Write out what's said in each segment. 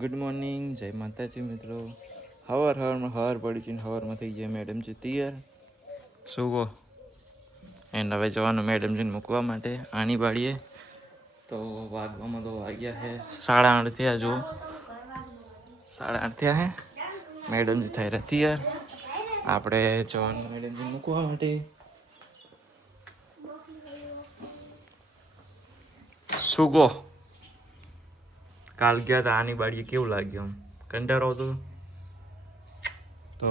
Good morning, જય માતાજી મિત્રો. હવાર પડી છે ને હવારમાં થઈ ગયા મેડમ છે તૈયાર સુવો એન્ડ હવે જવાનું મેડમ છે મૂકવા માટે આણી બાળીએ. તો વાગવામાં તો વાગ્યા છે 8:30 થયા. જુઓ 8:30 થયા હે. મેડમજી થઈ રહ્યા તૈયાર. આપણે જવાનું મેડમજી મૂકવા માટે. સુગો કાલ ગયા હતા આની બાળીએ, કેવું લાગ્યું? આમ કંટાળો આવતો તો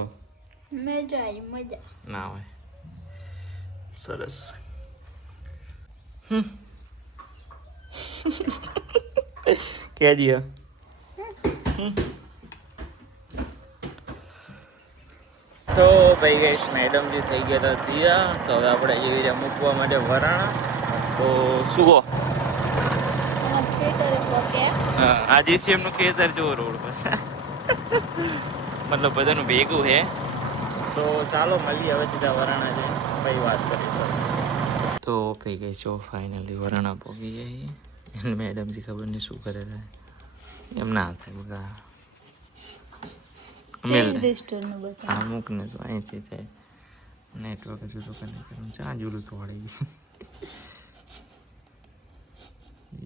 મજા ના હોય. સરસ. કે દિયા તો ભાઈ ગઈ મેડમજી થઈ ગયા હતા તૈયાર. તો હવે આપણે એવી રીતે મૂકવા માટે વરાણા. તો સુગો આ જીસીએમ નું ખેતર જો રોડ પર મતલબ બધાનું ભેગું છે. તો ચાલો મળીએ હવે સીધા વરાણા છે ભાઈ વાત કરીશું. તો ભાઈ ગઈ છો ફાઇનલી વરાણા પહોંચી જઈએ. એને મેડમજી ખબર નહીં શું કરે છે. એમ ના થાય બધા અમુક ને તો અહીંથી થાય નેટવર્ક હજુ તો કનેક્ટ ચા જુલું તો વળી ગયું.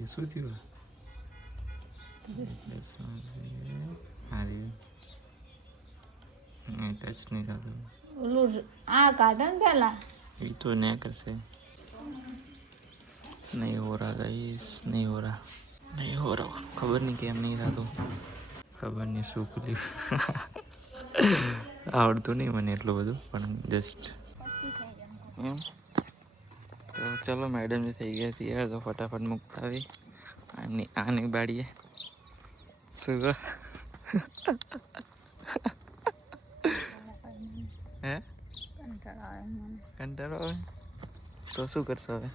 એ શું થયું? ટચ નહીં થતું. આ કાઢન પેલા એ તો નહીં કરશે. નહીં હો રહા ગાઈસ, નહીં હો રહા, નહીં હો રહા. ખબર નહીં કેમ નહીં થતું. ખબર નહીં શું કર્યું. આવડતું નહીં મને એટલું બધું, પણ જસ્ટ એમ. તો ચલો મેડમ જે થઈ ગયા તૈયાર. તો ફટાફટ મૂકતા આવી આની બાડીએ. શું હે કંટાળો આવે તો શું કરશો હવે?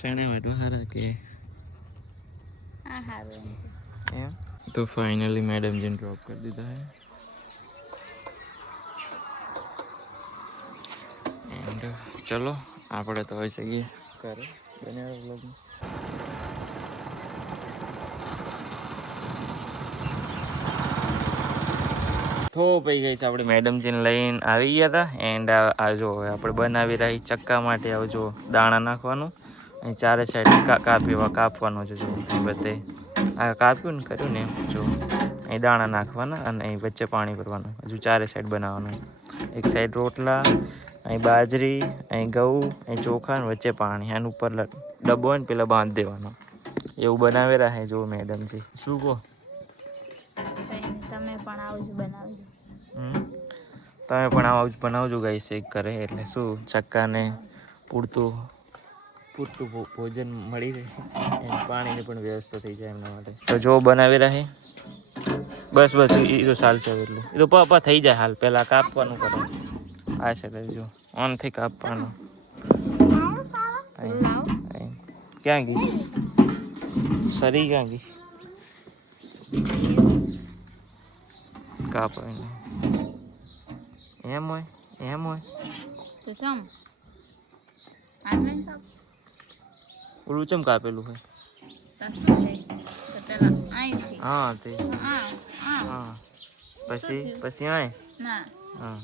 શેણે વાટવા હારા કે એમ. તો ફાઇનલી મેડમ જીને ડ્રોપ કરી દીધા હે. એન્ડ ચલો આપણે તો હોય શકીએ કરે બનાવ્યો બ્લોગમાં. તો ભાઈ ગઈ છે આપણે મેડમજીને લઈને આવી ગયા હતા. એન્ડ આ જો આપણે બનાવી રહી ચક્કા માટે. હવે જો દાણા નાખવાનું. અહીં ચારે સાઈડ કાપવાનું છે. જો અહીં બધે આ કાપ્યું ને કર્યું ને એમ. જો અહીં દાણા નાખવાના અને અહીં વચ્ચે પાણી ભરવાનું. હજુ ચારે સાઈડ બનાવવાનું. એક સાઈડ રોટલા, અહીં બાજરી, અહીં ઘઉં, અહીં ચોખા ને વચ્ચે પાણી. આનું ઉપર ડબ્બો હોય ને પેલા બાંધી દેવાનો. એવું બનાવી રહ્યા જો મેડમજી. શું કહો? તમે પણ આવું જ બનાવજો ગાઈસ એક કરે એટલે શું ચક્કાને પૂરતું ભોજન મળી રહે. પાણીની પણ વ્યવસ્થા થઈ જાય એમના માટે. તો જો બનાવી રહે. બસ એ તો ચાલશે એટલું. એ તો પપ્પા થઈ જાય હાલ. પહેલાં કાપવાનું કરો. આ છે જો ઓનથી કાપવાનું. ક્યાં ગઈ સરી? ક્યાં ગઈ? કાપાય એમ હોય તો ચમ ઓલું ચમ કાપેલું હોય. હા તે હા પછી આય હા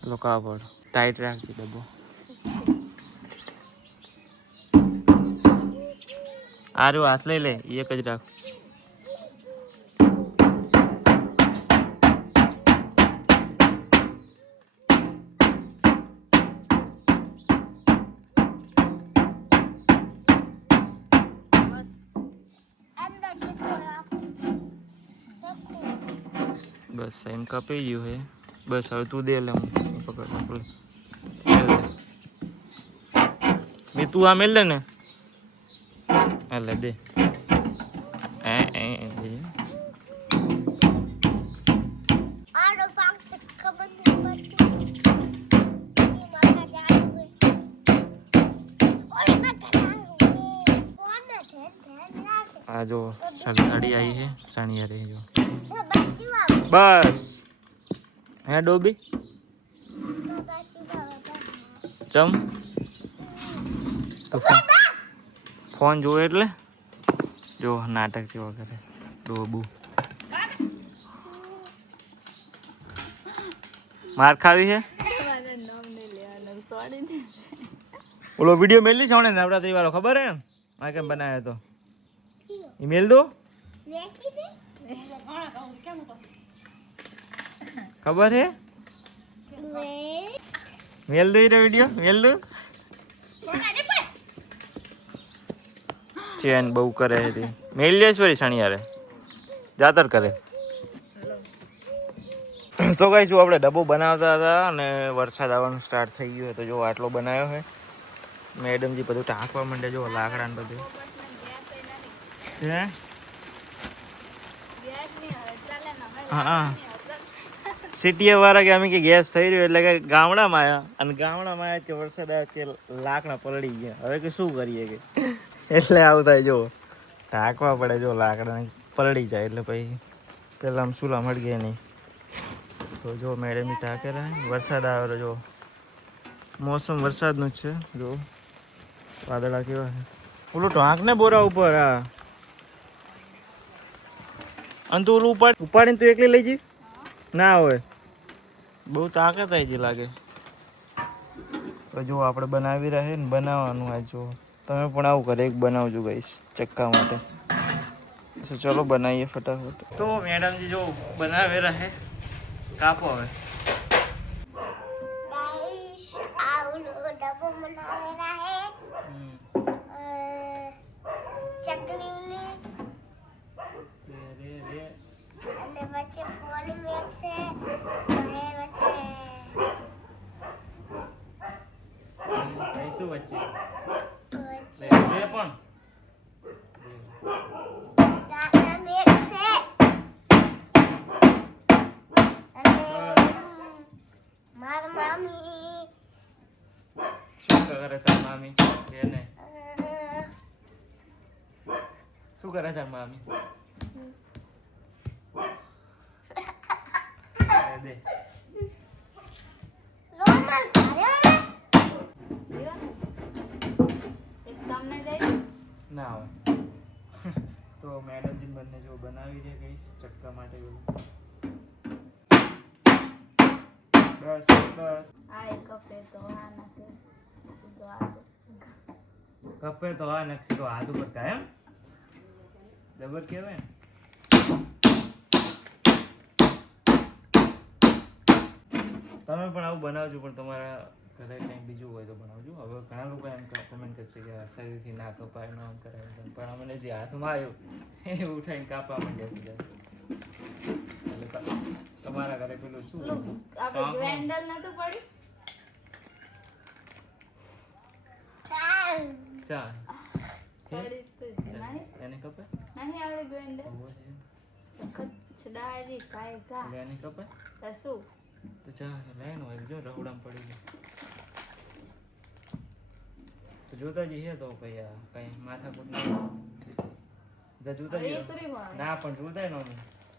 પેલો કાપડ ટાઈટ રાખજે ડબ્બો. આ રહ્યો હાથ લઈ લે. એક જ રાખ. બસ એમ કપાઈ ગયું હે. બસ હવે તું દે લે. હું પકડ મેં તું આ મેલ લે ને. એટલે દે. આ જો સાડી આવી છે. સાણિયા રહી જો બસ હે ડોબી ચમ તો ફોન જોવે એટલે જો નાટક જેવા કરે ડોબુ માર ખાવી છે ઓલો વિડીયો મેલી છે ને નવરાત્રી વાળો ખબર હે આ કેમ બનાવ્યો તો ઈમેલ દો ખબર હે મેલ દો રે વિડીયો મેલ દો ચેન બહુ કરે છે મેલ લે છે શનિયારે જાતર કરે તો કઈ શું આપણે ડબ્બો બનાવતા હતા અને વરસાદ આવવાનું સ્ટાર્ટ થઈ ગયો તો જો આટલો બનાવ્યો છે મેડમજી બધું ટાંકવા માંડે જો લાકડા ને બધું હા સિટીએ વાળા કે અમે કે ગેસ થઈ રહ્યો એટલે કે ગામડામાં આવ્યા અને ગામડામાં આવ્યા કે વરસાદ આવ્યો કે લાકડા પલળી ગયા હવે કે શું કરીએ કે એટલે આવું થાય જો ઢાંકવા પડે જો લાકડા પલળી જાય એટલે પછી પેલા આમ ચૂલા મળી ગયા નહીં તો જો મેડમ ટાંકે રહે વરસાદ આવે જો મોસમ વરસાદનું જ છે જો વાદળા કેવા છે ઓલું ઢાંક ને બોરા ઉપર હા અને તું ઓલું ઉપાડીને તું એકલી લઈ જઈ ના હોય બહુ તાકાત આવી જ લાગે તો જો આપણે બનાવી રહે ને બનાવવાનું આ જો તમે પણ આવું કરે એક બનાવજો ગઈશ ચક્કા માટે ચલો બનાવીએ ફટાફટ તો મેડમજી જો બનાવી રહે કાપો હવે વચ્ચે પોણી મેકશે શું વચ્ચે પણ દાદા મેકશે માર મામી શું કરે તાર મામી એને શું કરે તાર મામી દે રોમન ના હોય તો મેડમજી બંને જો બનાવી દે ગઈ ચક્કા માટે બસ બસ કપે તો આ નકશી તો હાથ ઉપર કાયમ જબર કહેવાય તમે પણ આવું બનાવજો પણ તમારા ઘરે કંઈક બીજું હોય તો બનાવજો હવે ઘણા લોકો એમ કમેન્ટ કરશે કે શરીરથી ના કપાય ન કરાય પણ અમને જે હાથમાં આવ્યું એ ઉઠાઈને કાપવા માંડ્યા સીધા એટલે તમારા ઘરે પેલું શું આપણે ગ્રાઇન્ડર નતું પડ્યું ચા નહીં એને કપે નહીં આવડે ગ્રાઇન્ડર કચડારી કાય કા એને કપે તો શું તો ચા લઈને હોય જો રहुડામાં પડી ગયું તો જોતા જઈએ તો કઈ કઈ માથાકૂટ ના જોતા જઈએ ના પણ જોતા નો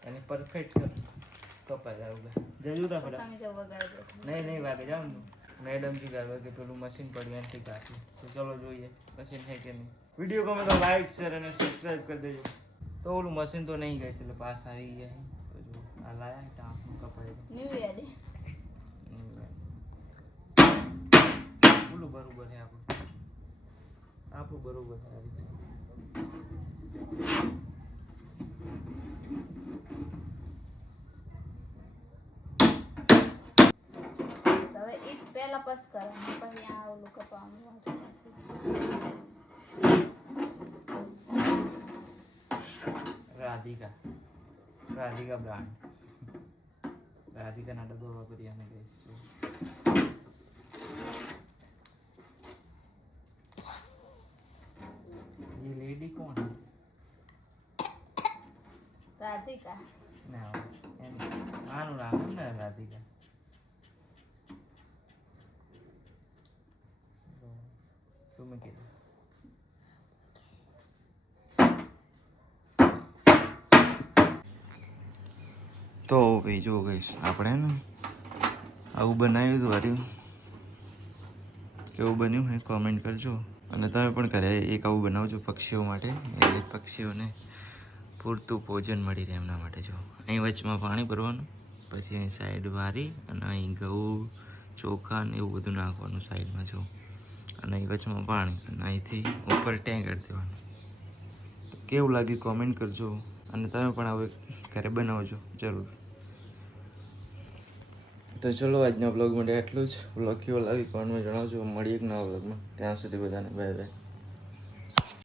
એને પરફેક્ટ કપાઈ જાય જોતા ફટાફટ નહીં વાગે જાવ મેડમજી ગાવે કે પેલું મશીન પડ્યું એનાથી કાપી તો ચલો જોઈએ મશીન છે કે નહીં વિડીયો ગમે તો લાઈક શેર અને સબસ્ક્રાઇબ કરી દેજો તો ઓલું મશીન તો નહીં ગઈ એટલે પાસ આવી ગયા તો જો આ લાયા ટાંકનું કપાઈ ન્યુ યાદ ઓલું બરોબર છે આપણું બરોબર છે આ રીતે હવે એક પહેલા પસ કરવાનું પછી આ ઓલું કપાવાનું રાધિકા બ્રાન્ડ રાધિકાના ડબ્બા વાપરી અમે ગઈશું ये लेडी कौन है રાધિકા ના એમ આનું નામ ને રાધિકા તમે કીધું તો ભાઈ જો ગઈશ આપણે ને આવું બનાવ્યું હતું હાર્યું કેવું બન્યું હે કોમેન્ટ કરજો અને તમે પણ ઘરે એક આવું બનાવજો પક્ષીઓ માટે, એટલે પક્ષીઓને પૂરતું ભોજન મળી રહે એમના માટે. જો અહીં વચમાં પાણી ભરવાનું, પછી અહીં સાઈડ વારી અને અહીં ઘઉં ચોખા ને એવું બધું નાખવાનું સાઈડમાં. જો અને અહીં વચમાં પાણી અને અહીંથી ઉપર ટેન્કર દેવાનું. તો કેવું લાગ્યું કોમેન્ટ કરજો, અને તમે પણ આવું ઘરે બનાવજો જરૂર. તો ચલો આજના બ્લોગ માટે એટલું જ. બ્લોગ કેવો લાગ્યો કોમેન્ટમાં જણાવજો. મળીએ એક નવા બ્લોગમાં. ત્યાં સુધી બધાને બાય બાય.